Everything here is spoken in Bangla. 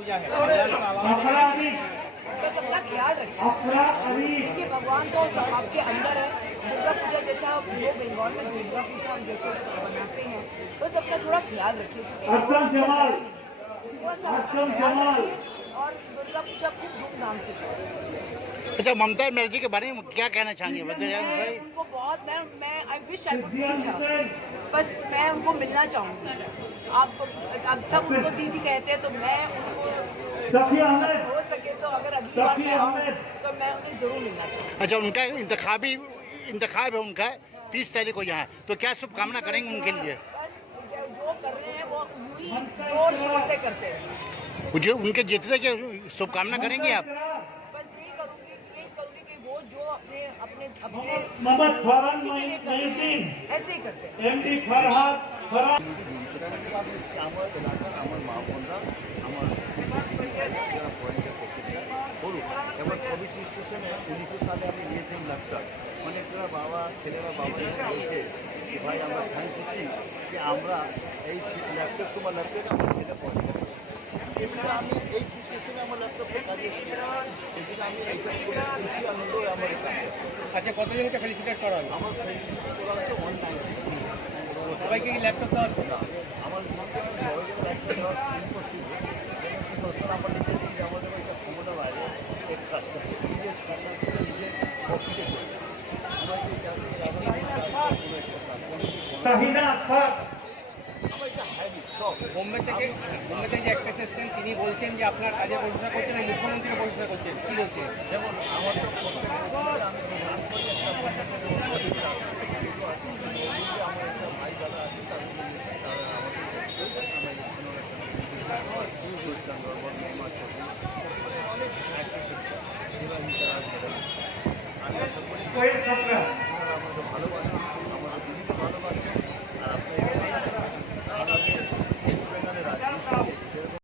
पूजा है, बस अपना ख्याल रखें। देखिए भगवान तो आपके अंदर है। दुर्गा पूजा जैसा जो बंगाल में दुर्गा पूजा हम जैसे बनाते हैं, बस अपना थोड़ा ख्याल रखिए। थोड़ा सा ख्याल रखिए और दुर्गा पूजा खूब धूमधाम से करें। अच्छा, ममता बनर्जी के बारे में क्या कहना चाहेंगे? उनको बहुत मैं I wish I would meet her. बस मैं उनको मिलना चाहूँगी। आप सब उनको दीदी कहते हैं, तो मैं उनको हो सके तो अगर अगली बार मैं आऊँ तो मैं उन्हें जरूर मिलना चाहूँगी। अच्छा, उनका इंतखाब है उनका 30 तारीख को यहाँ, तो क्या शुभकामना करेंगे उनके लिए? बस जो कर रहे हैं वो यूं ही जोर शोर से करते हैं। जो उनके जीतने की शुभकामना करेंगे आप? बस यही करूँगी कि वो जो अपने अपने अपने के लिए कर रहे हैं ऐसे ही करते हैं। আমার এলাকার আমার মা বোনরা আমার যারা পড়ালেখা করতে চায় করুক। এবার কোভিড সিচুয়েশনে 1900 সালে আমি নিয়েছিলাম ল্যাপটপ, অনেকটা ছেলেরা বাবা এসে বলছে যে ভাই আমরা চাইতেছি যে আমরা এই ল্যাপটপ তোমার ল্যাপটপ আমার ছেলে পড়ালেখা করছে। এমনি আমি এই সিচুয়েশনে আমার ল্যাপটপটা কাজে এসেছি, সেদিন আমি এইটা খুশি আনন্দ আমার কাছে। আচ্ছা, কতজনকে ফেলিসিটেট করা হলো? আমার ফেলিসিটেট করা হচ্ছে 193। সবাইকে কি ল্যাপটপ দেওয়া হচ্ছে? আমার সিস্টেমে সবাইকে ল্যাপটপ দেওয়া ইম্পসিবল। কি করতে আমার নিজের দিকে আমাদের একটা ক্ষমতা বাইরে এক কাজটা নিজের সোশ্যাল করে নিজের প্রফিটে করে আমার এটা হ্যাবিট সব। বোম্বে থেকে যে অ্যাক্ট্রেস এসেছেন, তিনি বলছেন যে আপনার কাজে প্রশংসা করছেন আর মুখ্যমন্ত্রীকে প্রশংসা করছেন, কী বলছেন? যেমন আমার তো প্রত্যেক বছরে আমি রান করি একটা প্রজেক্টের আমার একটা ভাই দাদা আছে, তাদের মিলেছে তারা আমাদের অনেক অ্যাক্ট্রেস এসছে, আমি আশা করি আমাদের ভালোবাসা